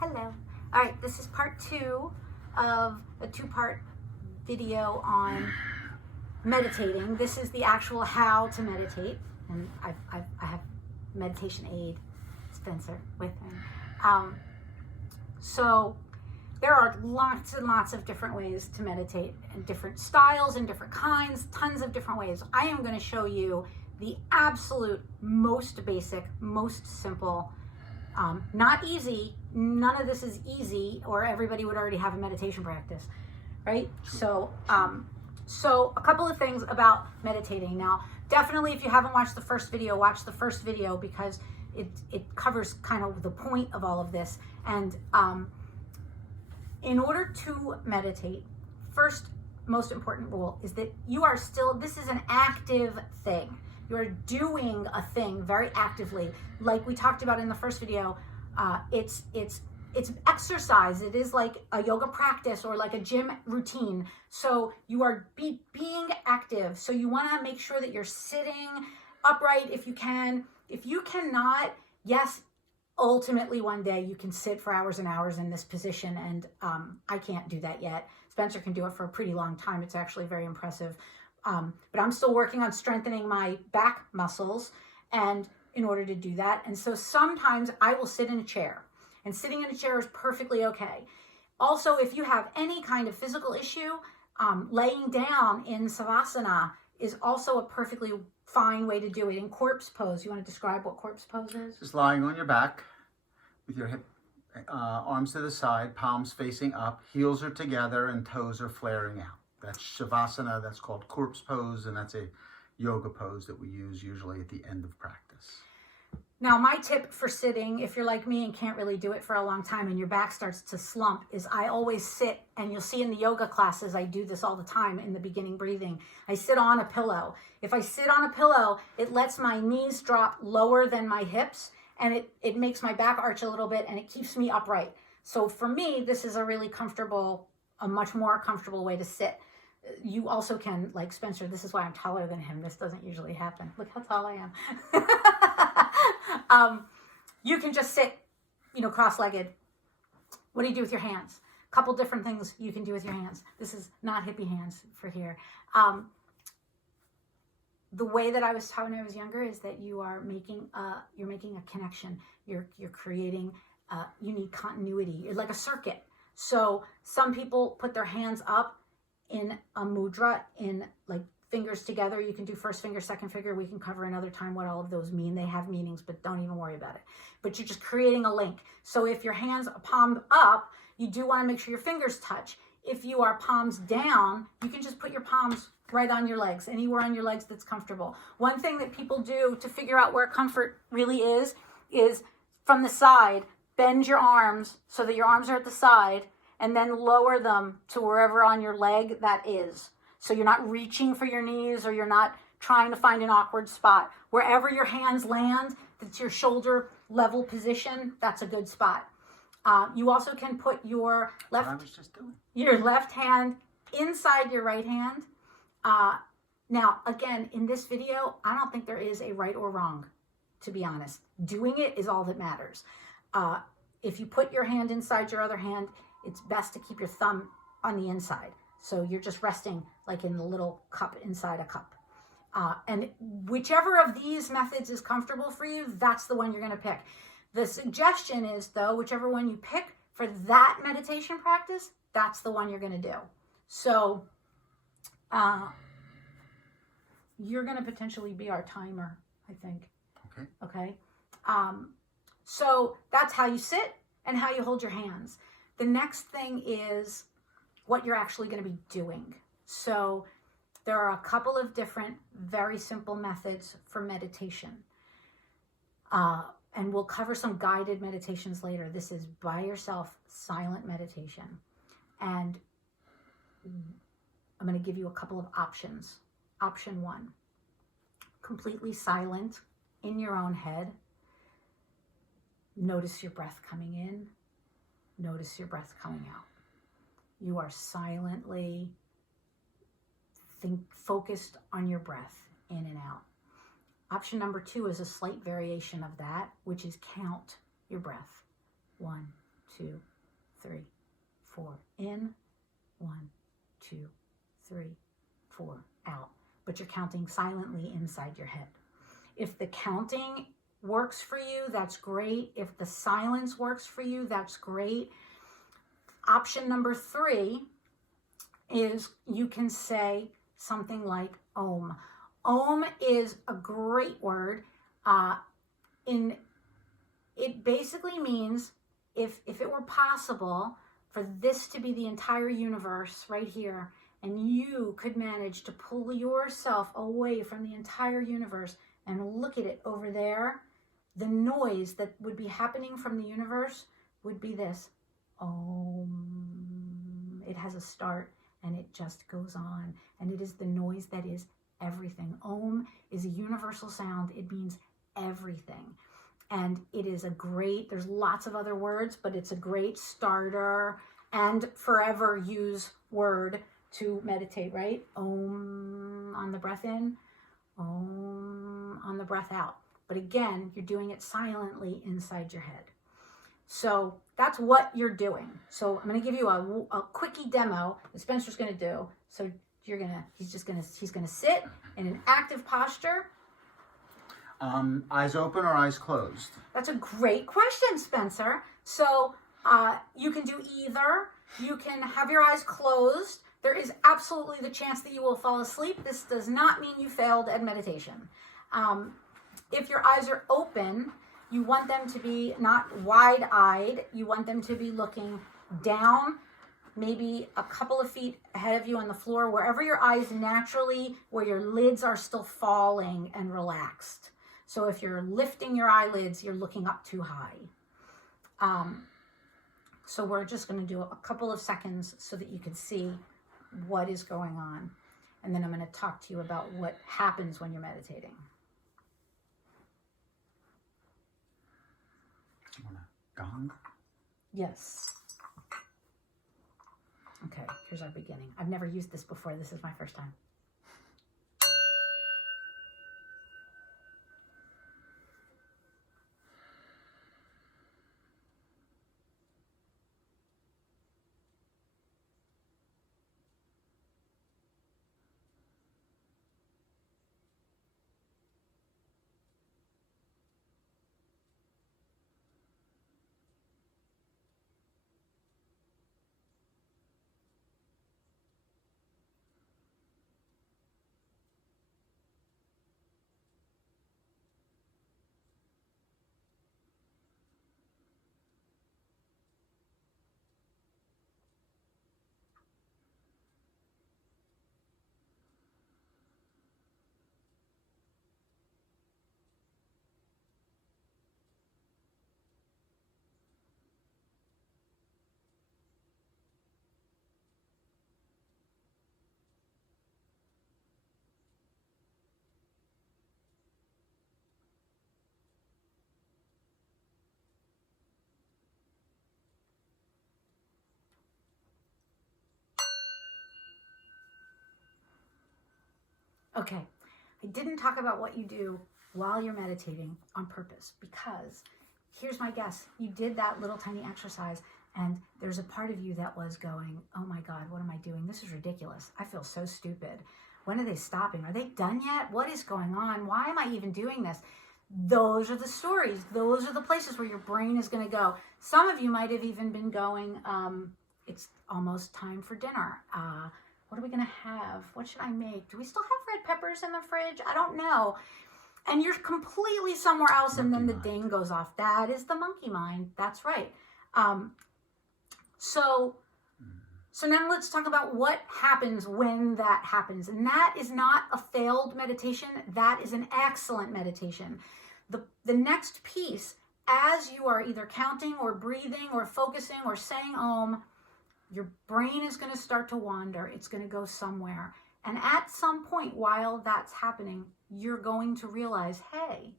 Hello. All right, this is part 2 of a 2-part video on meditating. This is the actual how to meditate, and I have meditation aid Spencer with me. So there are lots and lots of different ways to meditate, and different styles and different kinds, tons of different ways. I am going to show you the absolute most basic, most simple, not easy. None of this is easy, or everybody would already have a meditation practice, right? So a couple of things about meditating. Now, definitely, if you haven't watched the first video, watch the first video, because it covers kind of the point of all of this. And in order to meditate, first most important rule is that you are still, this is an active thing. You're doing a thing very actively. Like we talked about in the first video, it's exercise. It is like a yoga practice or like a gym routine. So you are being active. So you want to make sure that you're sitting upright if you can. If you cannot, yes, ultimately one day you can sit for hours and hours in this position, and I can't do that yet. Spencer can do it for a pretty long time. It's actually very impressive. But I'm still working on strengthening my back muscles, and in order to do that. And so sometimes I will sit in a chair, and sitting in a chair is perfectly okay. Also, if you have any kind of physical issue, laying down in Savasana is also a perfectly fine way to do it. In corpse pose, you want to describe what corpse pose is? Just lying on your back with your hip, arms to the side, palms facing up, heels are together, and toes are flaring out. That's Shavasana, that's called corpse pose, and that's a yoga pose that we use usually at the end of practice. Now, my tip for sitting, if you're like me and can't really do it for a long time and your back starts to slump, is I always sit, and you'll see in the yoga classes, I do this all the time in the beginning breathing. I sit on a pillow. If I sit on a pillow, it lets my knees drop lower than my hips, and it makes my back arch a little bit, and it keeps me upright. So for me, this is a really comfortable, a much more comfortable way to sit. You also can, like Spencer, this is why I'm taller than him. This doesn't usually happen. Look how tall I am. You can just sit, cross-legged. What do you do with your hands? A couple different things you can do with your hands. This is not hippie hands for here. The way that I was taught when I was younger is that you're making a connection. You're creating, you need continuity. You're like a circuit. So some people put their hands up in a mudra, in like fingers together. You can do first finger, second finger. We can cover another time what all of those mean. They have meanings, but don't even worry about it. But you're just creating a link. So if your hands are palmed up, you do want to make sure your fingers touch. If you are palms down, you can just put your palms right on your legs, anywhere on your legs that's comfortable. One thing that people do to figure out where comfort really is from the side, bend your arms so that your arms are at the side, and then lower them to wherever on your leg that is. So you're not reaching for your knees, or you're not trying to find an awkward spot. Wherever your hands land, that's your shoulder level position, that's a good spot. You also can put your left hand inside your right hand. Now, again, in this video, I don't think there is a right or wrong, to be honest. Doing it is all that matters. If you put your hand inside your other hand, it's best to keep your thumb on the inside. So you're just resting like in the little cup inside a cup. And whichever of these methods is comfortable for you, that's the one you're going to pick. The suggestion is, though, whichever one you pick for that meditation practice, that's the one you're going to do. So you're going to potentially be our timer, I think. Okay. So that's how you sit and how you hold your hands. The next thing is what you're actually going to be doing. So there are a couple of different, very simple methods for meditation. And we'll cover some guided meditations later. This is by yourself, silent meditation. And I'm going to give you a couple of options. Option 1, completely silent in your own head. Notice your breath coming in. Notice your breath coming out. You are silently focused on your breath in and out. Option number 2 is a slight variation of that, which is count your breath. 1, 2, 3, 4. In, 1, 2, 3, 4. Out. But you're counting silently inside your head. If the counting works for you, that's great. If the silence works for you, that's great. Option number 3 is you can say something like Om. Om is a great word. It basically means if it were possible for this to be the entire universe right here, and you could manage to pull yourself away from the entire universe and look at it over there, the noise that would be happening from the universe would be this. Om. It has a start and it just goes on. And it is the noise that is everything. Om is a universal sound. It means everything. And it is a great, there's lots of other words, but it's a great starter and forever use word to meditate, right? Om on the breath in, Om on the breath out. But again, you're doing it silently inside your head. So that's what you're doing. So I'm going to give you a quickie demo that Spencer's going to do. So he's going to sit in an active posture. Eyes open or eyes closed? That's a great question, Spencer. So you can do either. You can have your eyes closed. There is absolutely the chance that you will fall asleep. This does not mean you failed at meditation. If your eyes are open, you want them to be not wide-eyed. You want them to be looking down, maybe a couple of feet ahead of you on the floor, wherever your eyes naturally, where your lids are still falling and relaxed. So if you're lifting your eyelids, you're looking up too high. So we're just going to do a couple of seconds so that you can see what is going on. And then I'm going to talk to you about what happens when you're meditating. You want a gong? Yes. Okay, here's our beginning. I've never used this before. This is my first time. Okay, I didn't talk about what you do while you're meditating on purpose, because here's my guess. You did that little tiny exercise and there's a part of you that was going, oh my God, what am I doing? This is ridiculous. I feel so stupid. When are they stopping? Are they done yet? What is going on? Why am I even doing this? Those are the stories. Those are the places where your brain is going to go. Some of you might have even been going, it's almost time for dinner. What are we going to have? What should I make? Do we still have red peppers in the fridge? I don't know. And you're completely somewhere else, and then the ding goes off. That is the monkey mind. That's right. So now let's talk about what happens when that happens. And that is not a failed meditation. That is an excellent meditation. The next piece, as you are either counting or breathing or focusing or saying Om, your brain is going to start to wander. It's going to go somewhere. And at some point while that's happening, you're going to realize, hey,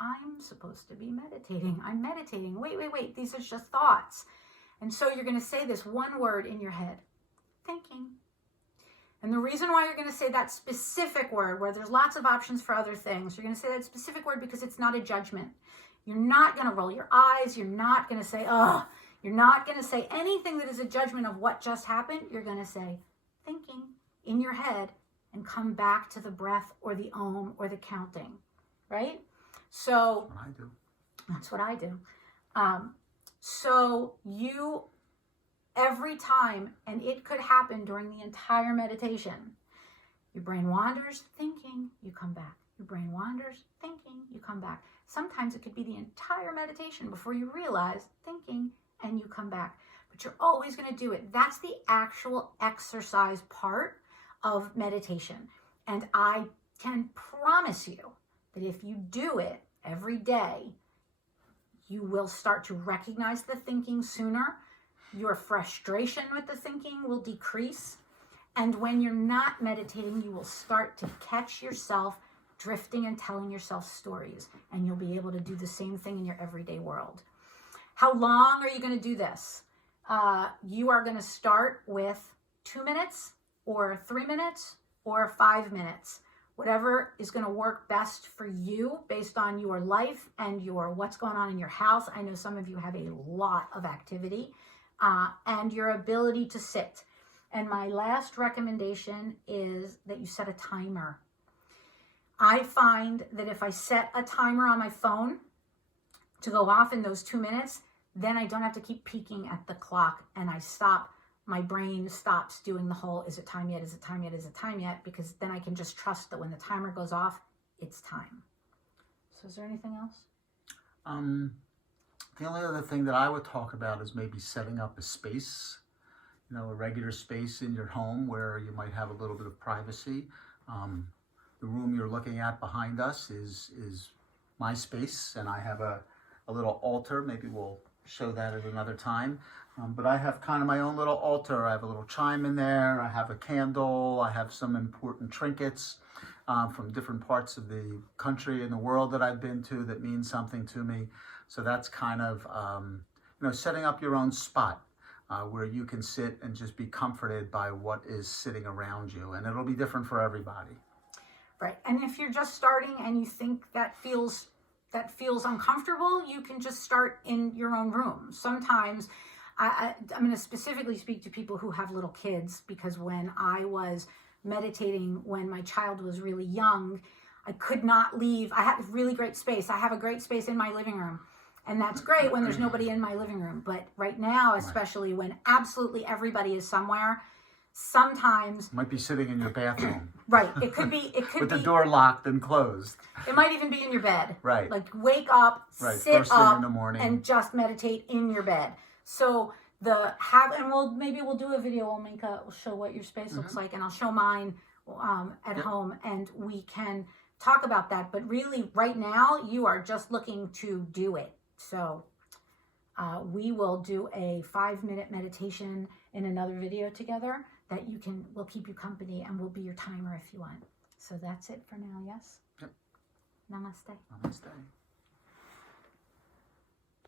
I'm supposed to be meditating. I'm meditating. Wait. These are just thoughts. And so you're going to say this one word in your head, thinking. And the reason why you're going to say that specific word, where there's lots of options for other things, you're going to say that specific word because it's not a judgment. You're not going to roll your eyes. You're not going to say, oh, You're not going to say anything that is a judgment of what just happened. You're going to say thinking in your head and come back to the breath or the om or the counting, right? So I do. that's what I do. So you, every time, and it could happen during the entire meditation, your brain wanders thinking, you come back. Your brain wanders thinking, you come back. Sometimes it could be the entire meditation before you realize thinking and you come back. But you're always going to do it. That's the actual exercise part of meditation. And I can promise you that if you do it every day, you will start to recognize the thinking sooner. Your frustration with the thinking will decrease. And when you're not meditating, you will start to catch yourself drifting and telling yourself stories. And you'll be able to do the same thing in your everyday world. How long are you going to do this? You are going to start with 2 minutes or 3 minutes or 5 minutes. Whatever is going to work best for you based on your life and your what's going on in your house. I know some of you have a lot of activity and your ability to sit. And my last recommendation is that you set a timer. I find that if I set a timer on my phone to go off in those 2 minutes, then I don't have to keep peeking at the clock and I stop. My brain stops doing the whole, is it time yet? Is it time yet? Is it time yet? Because then I can just trust that when the timer goes off, it's time. So is there anything else? The only other thing that I would talk about is maybe setting up a space, you know, a regular space in your home where you might have a little bit of privacy. The room you're looking at behind us is my space, and I have a little altar. Maybe we'll show that at another time. But I have kind of my own little altar. I have a little chime in there. I have a candle. I have some important trinkets from different parts of the country and the world that I've been to that mean something to me. So that's kind of, you know, setting up your own spot where you can sit and just be comforted by what is sitting around you. And it'll be different for everybody. Right. And if you're just starting and you think that feels uncomfortable, you can just start in your own room. Sometimes I'm going to specifically speak to people who have little kids, because when I was meditating when my child was really young, I could not leave. I had really great space. I have a great space in my living room. And that's great when there's nobody in my living room. But right now, especially when absolutely everybody is somewhere, sometimes Might be sitting in your bathroom. Right. It could be With the door locked and closed. It might even be in your bed. Right. Like wake up, Right. sit First thing up in the morning. and just meditate in your bed. So maybe we'll do a video. We'll show what your space looks like, and I'll show mine at home, and we can talk about that. But really, right now, you are just looking to do it. So we will do a 5-minute meditation in another video together that will keep you company and will be your timer if you want. So that's it for now, yes? Yep. Namaste. Namaste.